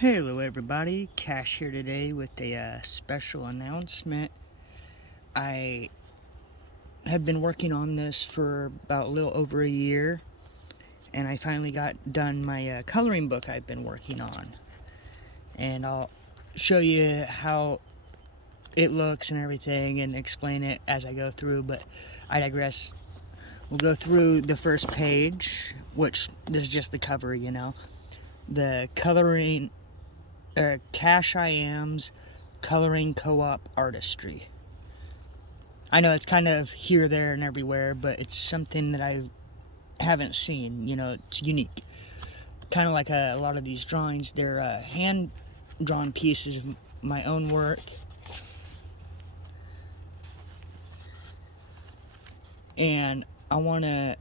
Hello everybody, Cash here today with a special announcement. I have been working on this for about a little over a year, and I finally got done my coloring book I've been working on. And I'll show you how it looks and everything and explain it as I go through, but I digress. We'll go through the first page, which this is just the cover, you know. The coloring, Cash I Am's Coloring Co-op Artistry. I know it's kind of here, there, and everywhere, but it's something that I haven't seen. You know, it's unique. Kind of like a lot of these drawings, they're hand-drawn pieces of my own work. And I wanted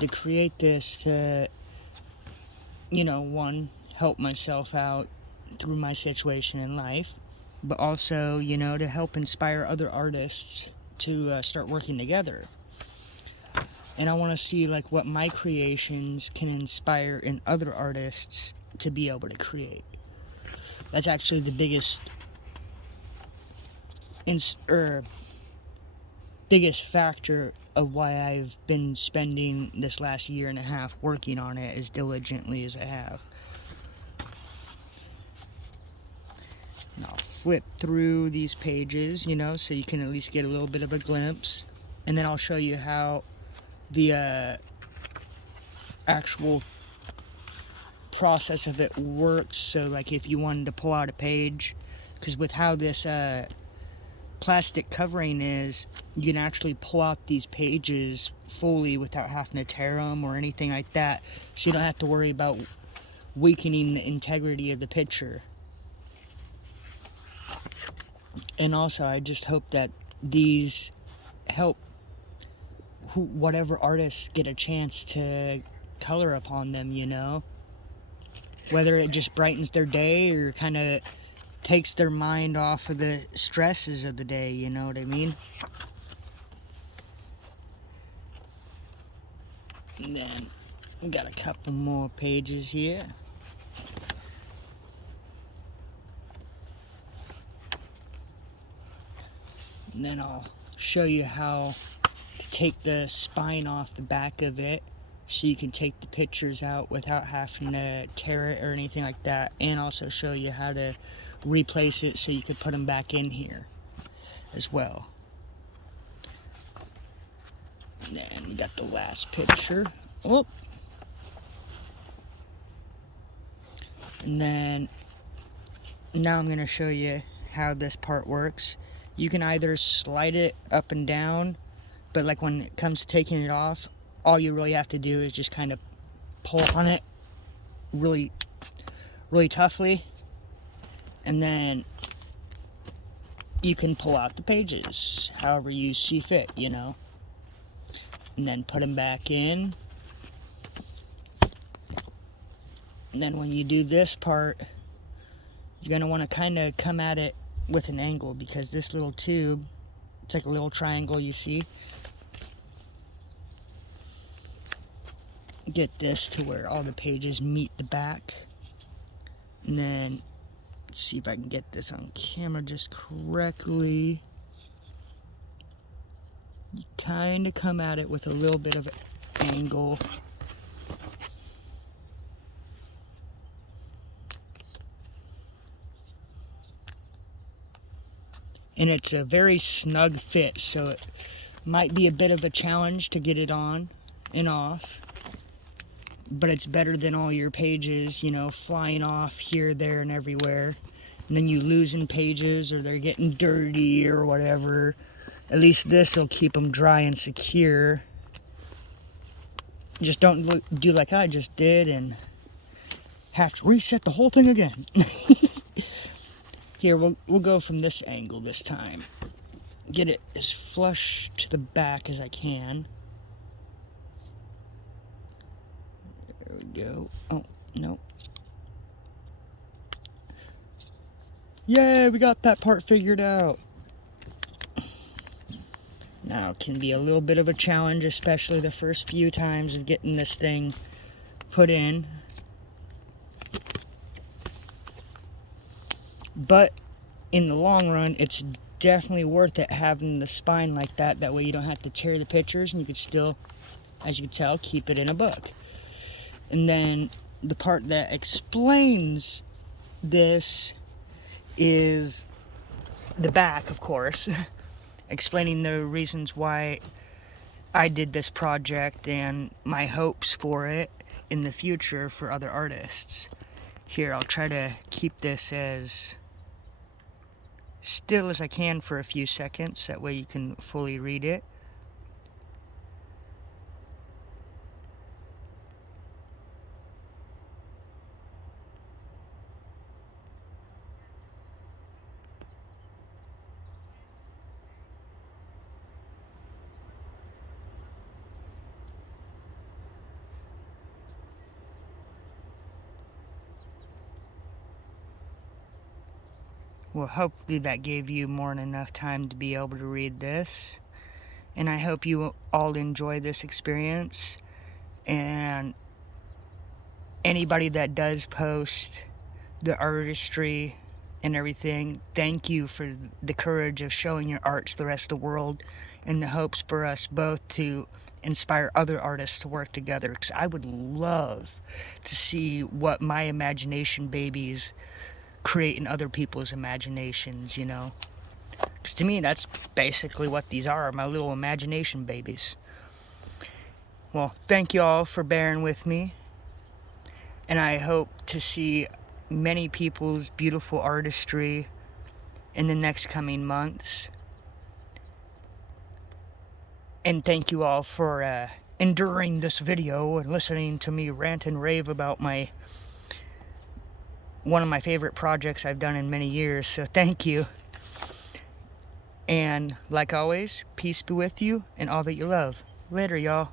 to create this to, you know, one, help myself out through my situation in life, but also, you know, to help inspire other artists to start working together. And I want to see like what my creations can inspire in other artists to be able to create. That's actually the biggest factor of why I've been spending this last year and a half working on it as diligently as I have. And I'll flip through these pages, you know, so you can at least get a little bit of a glimpse. And then I'll show you how the actual process of it works. So like if you wanted to pull out a page, because with how this plastic covering is, you can actually pull out these pages fully without having to tear them or anything like that, so you don't have to worry about weakening the integrity of the picture. And also I just hope that these help whatever artists get a chance to color upon them, you know, whether it just brightens their day or kind of takes their mind off of the stresses of the day, you know what I mean? And then we got a couple more pages here. And then I'll show you how to take the spine off the back of it so you can take the pictures out without having to tear it or anything like that, and also show you how to replace it so you can put them back in here as well. And then we got the last picture. Oh. And then now I'm going to show you how this part works. You can either slide it up and down, but like when it comes to taking it off, all you really have to do is just kind of pull on it really toughly, and then you can pull out the pages however you see fit, you know, and then put them back in. And then when you do this part, you're going to want to kind of come at it with an angle, because this little tube, it's like a little triangle, you see. Get this to where all the pages meet the back. And then let's see if I can get this on camera just correctly. You kind of come at it with a little bit of an angle. And it's a very snug fit, so it might be a bit of a challenge to get it on and off, but it's better than all your pages, you know, flying off here, there, and everywhere, and then you losing pages or they're getting dirty or whatever. At least this will keep them dry and secure. Just don't do like I just did and have to reset the whole thing again. Here, we'll go from this angle this time. Get it as flush to the back as I can. There we go. Oh, no. Yay, we got that part figured out. Now, it can be a little bit of a challenge, especially the first few times of getting this thing put in. But in the long run, it's definitely worth it having the spine like that. That way you don't have to tear the pictures, and you can still, as you can tell, keep it in a book. And then the part that explains this is the back, of course, explaining the reasons why I did this project and my hopes for it in the future for other artists. Here, I'll try to keep this as still as I can for a few seconds, that way you can fully read it. Well, hopefully that gave you more than enough time to be able to read this. And I hope you all enjoy this experience. And anybody that does post the artistry and everything, thank you for the courage of showing your art to the rest of the world, and the hopes for us both to inspire other artists to work together. Because I would love to see what my imagination babies create in other people's imaginations, you know. Because to me, that's basically what these are, my little imagination babies. Well, thank you all for bearing with me, and I hope to see many people's beautiful artistry in the next coming months. And thank you all for enduring this video and listening to me rant and rave about one of my favorite projects I've done in many years. So thank you. And like always, peace be with you and all that you love. Later, y'all.